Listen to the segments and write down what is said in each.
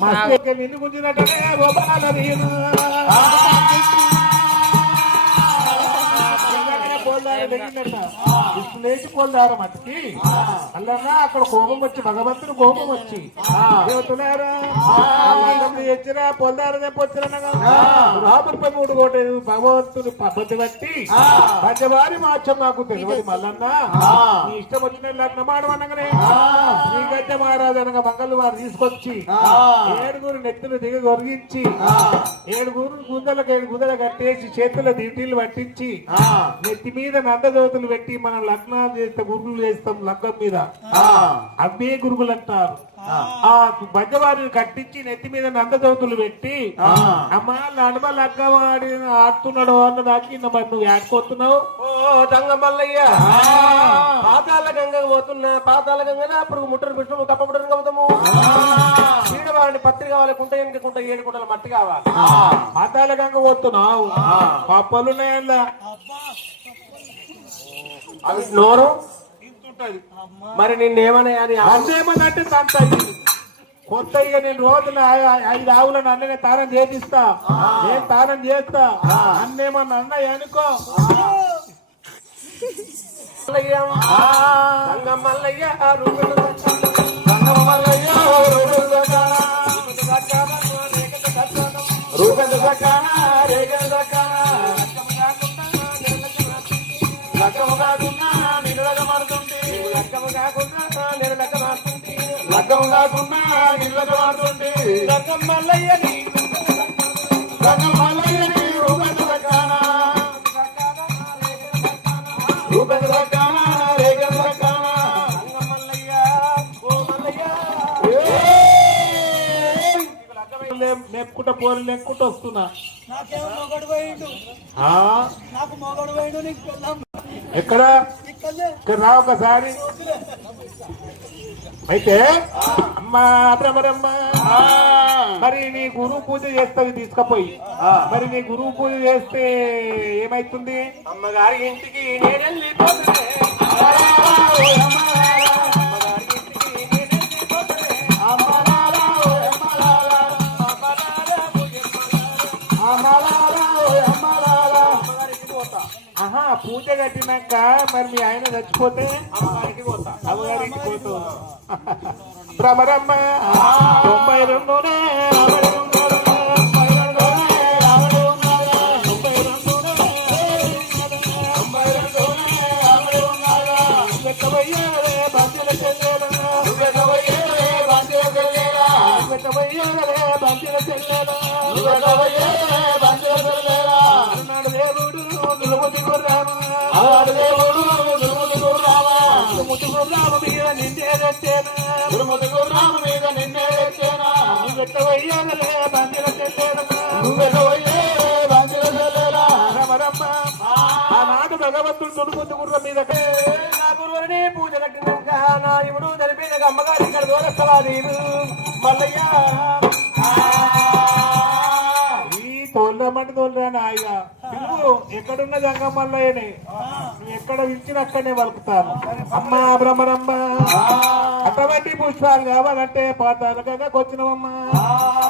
మస్తు నిన్ను గుంజినట్టనే గోపాల వీణ. లేచి పోల్దారు మట్టికి. అల్లన్నా అక్కడ కోపం వచ్చి భగవంతుడు కోపం వచ్చి. దేవతలారా ఎచ్చినా పొందారు తెప్పొచ్చినా రాముడిపై మూడు కోటలు భగవంతుని పద్ధతి బట్టి పంచవారి మార్చం నాకు తెలియదు మల్లన్న. నీ ఇష్టం వచ్చిన లగ్నం ఆడమనగానే శ్రీగడ్డ మహారాజు అనగా మంగళ వారు తీసుకొచ్చి ఏడుగురు నెత్తులు దిగ గొరిగించి ఏడుగురు గుందలకు ఏడు గుందలు కట్టేసి చేతుల దిటీలు పట్టించి నెత్తి మీద నందజోతులు పెట్టి మనం లగ్నాలు చేస్తే గురువులు చేస్తాం లగ్గం మీద. అవే గురువులు అంటారు. ఆ. కట్టించి నెత్తి మీద నందజోతులు పెట్టి అమ్మా నడమ లగ్గం ఆడి ఆడుతున్నాడు అన్న దాకి మరి నువ్వు ఆడుకోతున్నావు ఓ తంగమల్లయ్య పాతాల గంగ పోతున్నా పాతాల గంగన? అప్పుడు ముట్టరు పెట్టు కప్పబుట్టరు కవుతాము చీడవాడిని పత్రి కావాలి కుంట ఎనిమిది కుంట ఏడు కుంటల మట్టి కావాలి. పాతాల గంగ పోతున్నావు. పప్పలున్నాయల్లా నోరు? మరి నిన్నేమన్నా అని అంతేమనంటే తంత ఇది. కొత్త ఇక నేను రోజు నా ఐ- ఐదు ఆవులను అన్ననే తానం చేపిస్తా. నేను తానం చేస్తా. అన్నేమన్నా అన్నయ్య అనుకో. మల్లయ్య. రూపెడు సకాన రేగడు సకాన లగ్గము కాకుండా నేను లగ్గమాడుతుంటే లగ్గం మల్లయ్య నీ లగ్గం మల్లయ్య నీ రూపెడు సకాన రూపెడు సకాన రేగడు సకాన తంగ మల్లయ్య ఓ మల్లయ్య. మెక్కుంట పోరు లెక్కుంట వస్తున్నా. నాకేమో మొగడు పోయిండు. ఆ? నాకు మొగడు పోయిండు నీకు పెళ్ళాం. ఎక్కడ? ఇక్కడ రా ఒకసారి. అయితే అమ్మా భ్రమరమ్మ మరి నీ గురువు పూజ చేస్తావు తీసుకపోయి. మరి నీ గురువు పూజ చేస్తే ఏమైతుంది? అమ్మగారి ఇంటికి నేను వెళ్ళిపోతున్నా పూజ కట్టినాక మరి మీ ఆయన చచ్చిపోతే? అమ్మగారికి పోతా. భ్రమరమ్మ తొంభై రెండునే అరవై రెండునే, తొంభై రెండునే, భగవంతుడు తొడుగుద్దు గుర్రం మీద నా గురువుని పూజ నా ఇవుడు తెలిపిన అమ్మగారి ఇక్కడ దూరస్తవా నేను మల్లయ్య ఈ తోలమంటే తోలరా నాయన. నువ్వు ఎక్కడున్న జంగమల్లయ్యనే నువ్వు ఎక్కడ ఇచ్చిన అక్కడనే వలుకుతాను అమ్మా భ్రమరమ్మ అటువంటి పుష్పాలు కావాలంటే పాతాల కదా వచ్చినవమ్మా.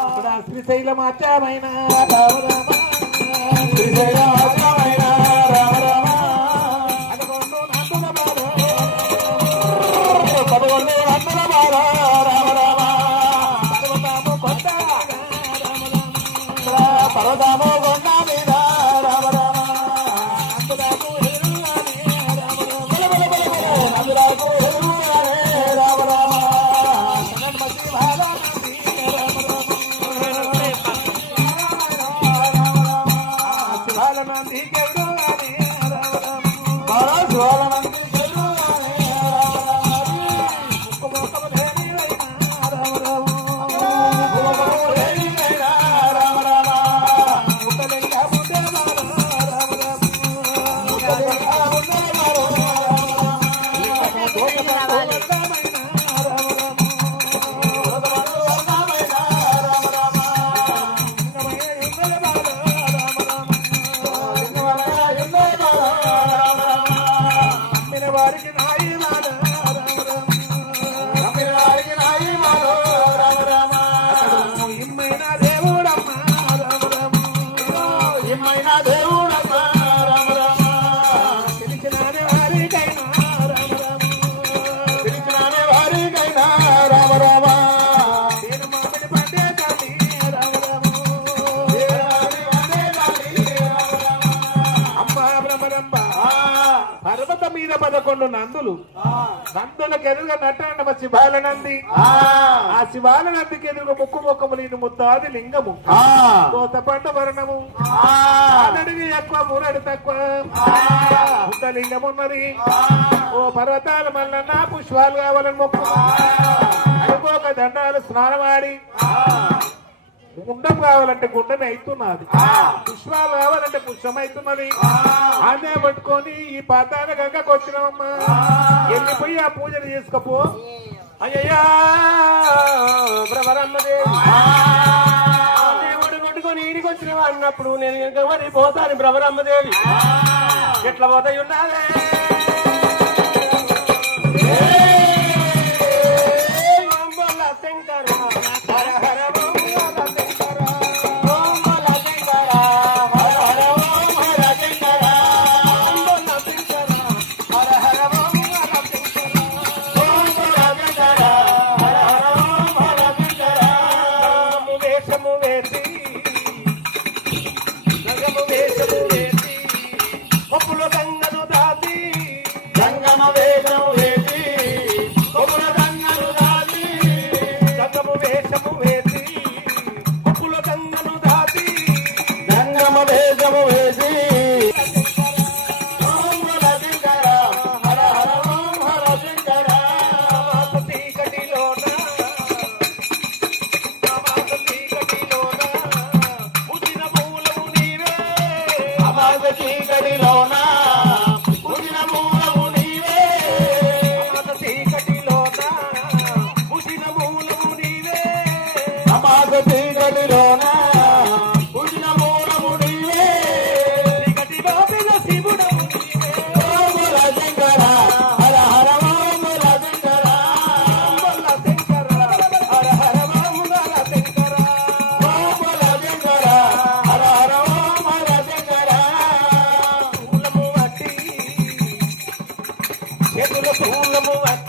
ఇక్కడ శ్రీశైలం రామ రామ. వాళ్ళు నందులు. నందులకు ఎదురుగా నట్టనమ్మ శివాల నంది ఆ శివాల నందికి ఎదురుగా ముక్కు ముఖము నేను ముత్తాది లింగము. కోత పంట వరణము. అదడివి ఎక్కువ మురడు తక్కువ. లింగమున్నది ఓ పర్వతాల నా పుష్పాలు కావాలని మొక్క అనుకోక దండాలు స్నానమాడి. గుండం కావాలంటే గుండమే అవుతున్నది. పుష్పాలు కావాలంటే పుష్పం అవుతున్నది. ఆమె పట్టుకొని ఈ పాతాన గంగకు వచ్చినామమ్మా వెళ్ళిపోయి ఆ పూజలు చేసుకపో. అయ్యా అన్నప్పుడు నేను కనుక మరి పోతాను భ్రమరమ్మదేవి ఎట్లా పోతాయి ఉన్నాదే 别跟我说那么晚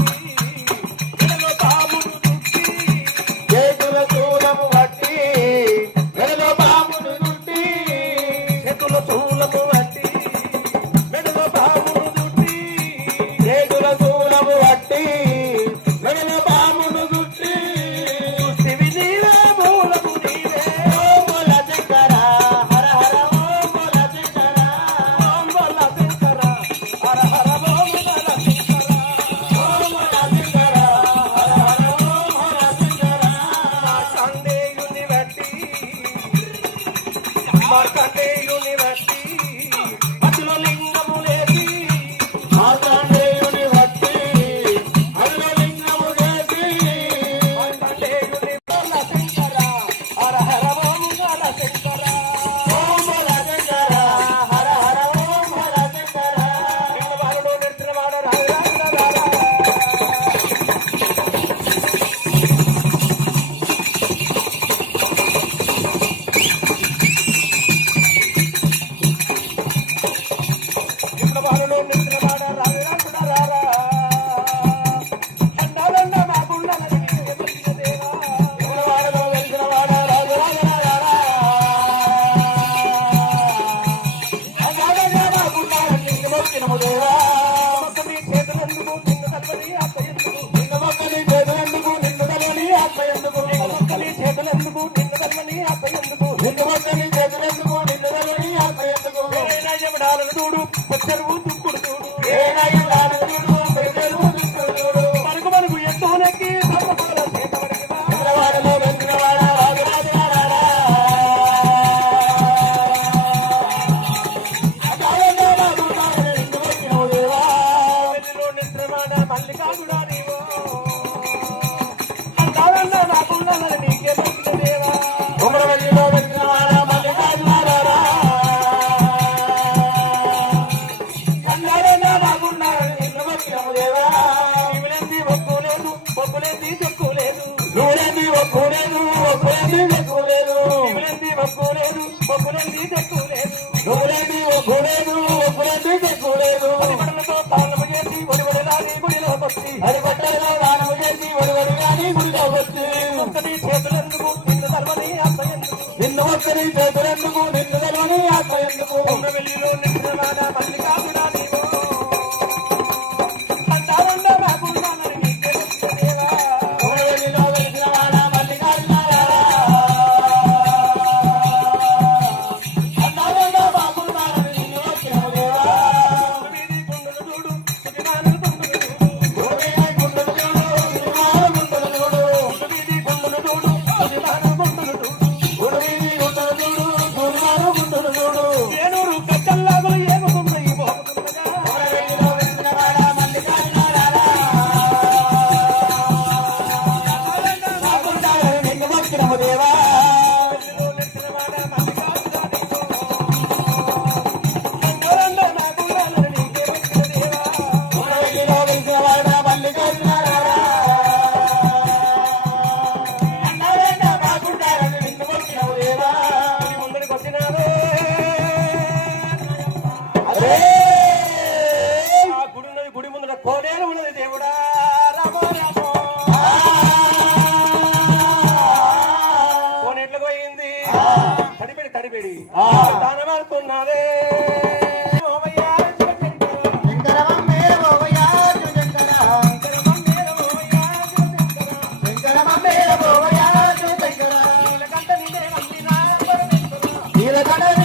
¡Gracias!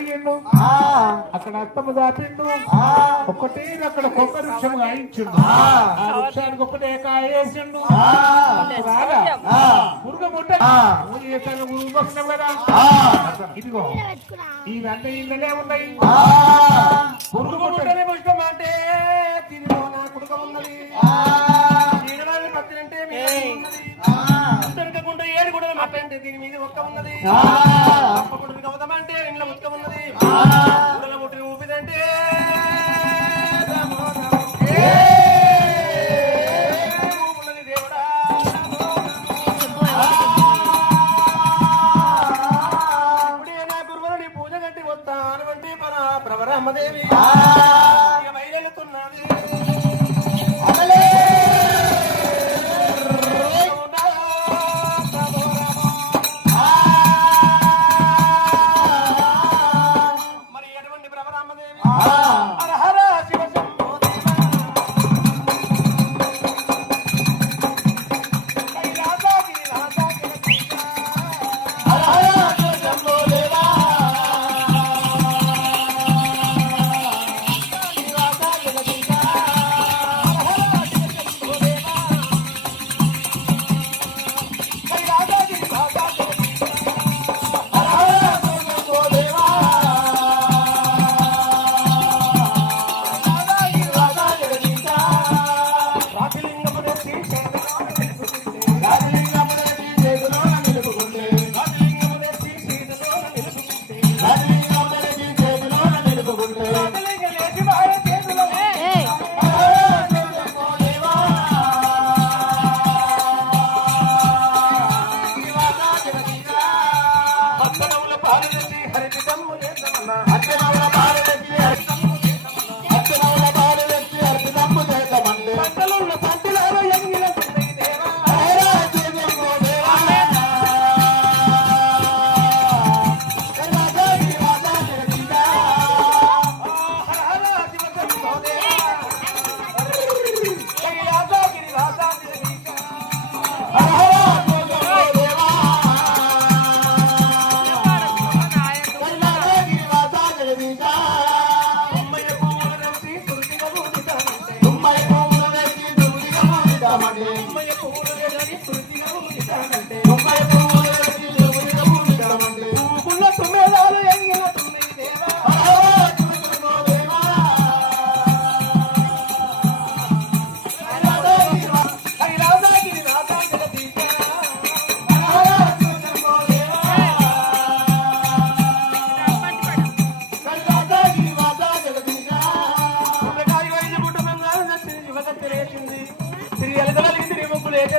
కలిగిండు అక్కడ అత్తమ్మ దాటిండు. ఒకటి అక్కడ కొక్క వృక్షం గాయించిండు ఆ. వృక్షానికి ఒకటే కాయేసిండు ఇదిగో ఇళ్ళనే ఉన్నాయి. మురుగు ముట్టనే పుష్పం అంటే దీనిలో నా కుడుక ఉన్నది. పత్తి అంటే ఏడు కూడా మాట అంటే దీని మీద ఒక్క ఉన్నది. हाँ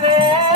রে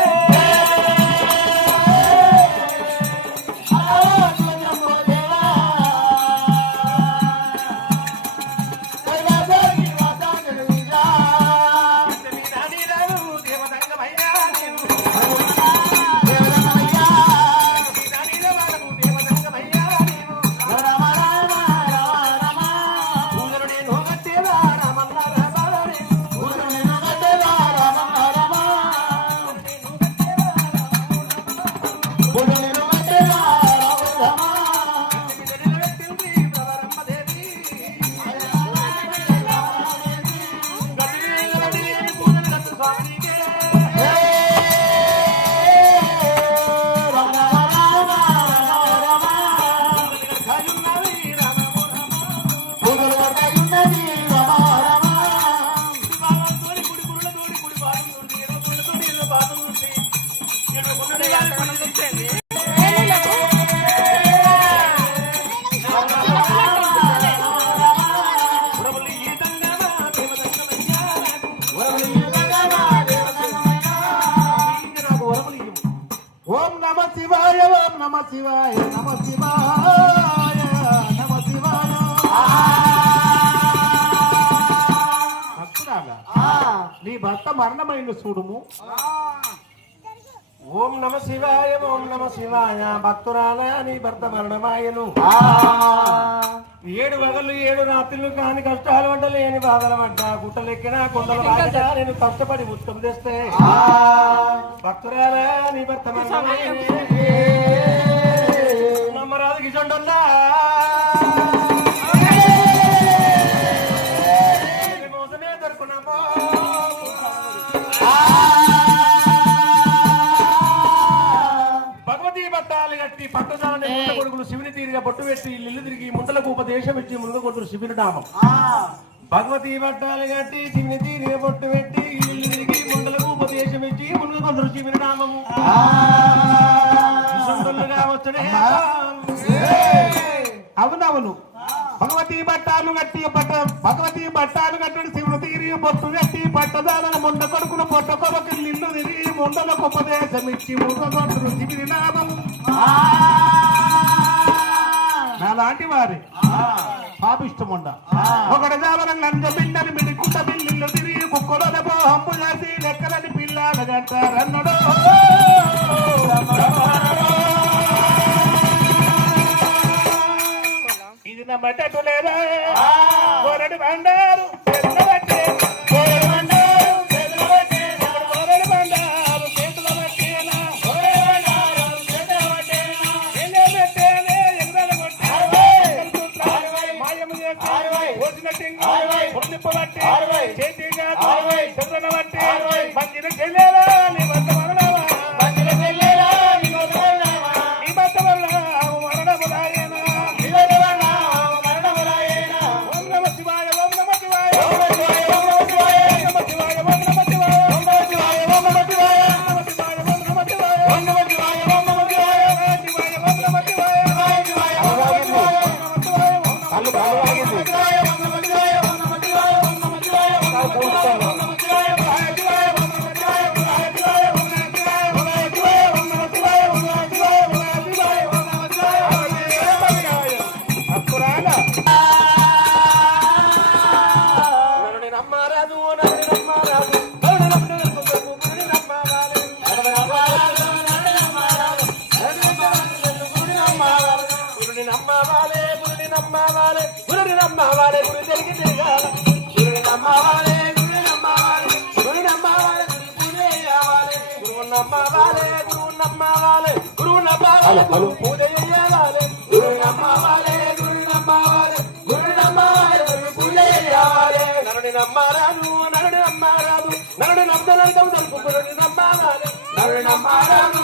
మరణమైన చూడుము. ఓం నమ శివాయ ఓం నమ శివాయ. భక్తురాలయ నీ భర్త మరణమాయను. ఏడు వగలు ఏడు రాత్రులు కాని కష్టాలు వంట లేని బాధల వంట. గుట్టలెక్కిన కొండలు నేను కష్టపడి ఉత్తమ తెస్తే. భక్తురాలయ నీ భర్త మరణమాయను. నమ్మరాజు గిజండల్లా కట్టి పట్టణాలనే ముంత కొడుకులు శివుని తీరిగా పట్టు పెట్టి ఇల్లు తిరిగి ముందలకు ఉపదేశం ఇచ్చి మృగ కొడుకులు శివుని డామం భగవతి పట్టాలు కట్టి శివుని తీరిగా పట్టు పెట్టి ఇల్లు తిరిగి ముందలకు ఉపదేశం ఇచ్చి ముందు కొడుకులు శివుని నామము అవునవును. భగవతి బట్టాలు కట్టి పట్ట భగవతి బట్టాలు కట్టడి శివుడు తీరి పట్టు కట్టి పట్టదాలను ముండ కొడుకును పొట్ట కొరకు ఇల్లు తిరిగి ముండలకు ఉపదేశం ఇచ్చి ముందు కొడుకులు శివుని నామము నా లాంటి వారి. పాపిష్టం ఉండ. ఒకటి దేవరం నంజ బిన్నని మిడికుంట బిల్లు తిరిగి కుక్కలో పో హంపు చేసి లెక్కలని పిల్లలు గంటారన్నడో ఇది నమ్మటట్టు లేదా. నమ్మారాదు నరుడు నమ్మరాదు. నరుడు నమ్మదనంతం తలుపు నమ్మారాదు నరుడు నమ్మారాదు